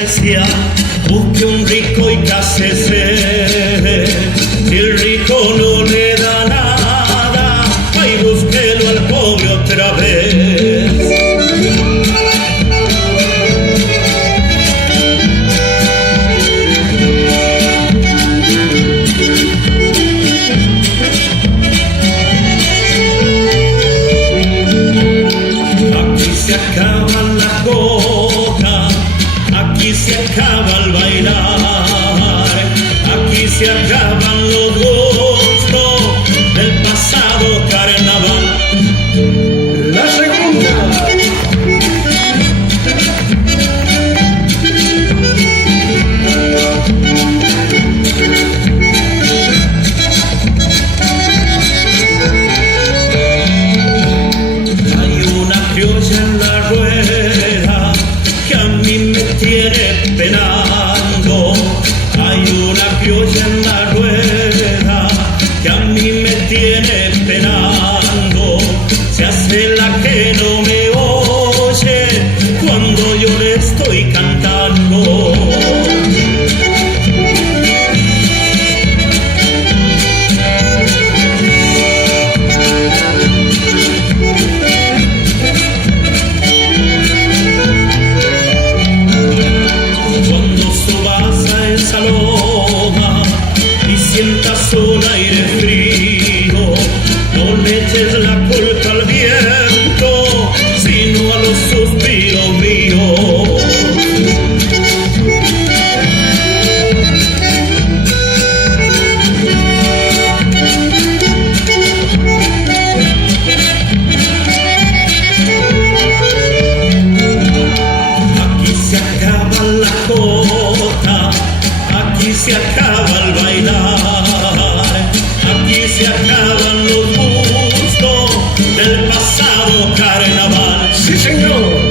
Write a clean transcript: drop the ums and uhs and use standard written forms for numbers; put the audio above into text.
Decía, busque un rico y cásese. Si el rico no le da nada, ay, búsquelo al pobre otra vez. Aquí se acaba la coca, aquí se acaba el bailar, aquí se acaban los gustos del pasado carnaval. La segunda. Hay una criolla en la rueda que a mí me tiene penando. Hay una criolla en la rueda que a mí me tiene penando. Se hace la que no me oye cuando yo le estoy cantando. Cuando subas a esa loma y sientas un aire frío, no le eches la culpa al viento, sino a los suspiros míos. Aquí se acaba la jota, aquí se acaba el bailar, aquí se acaban los gustos del pasado carnaval. ¡Sí, señor!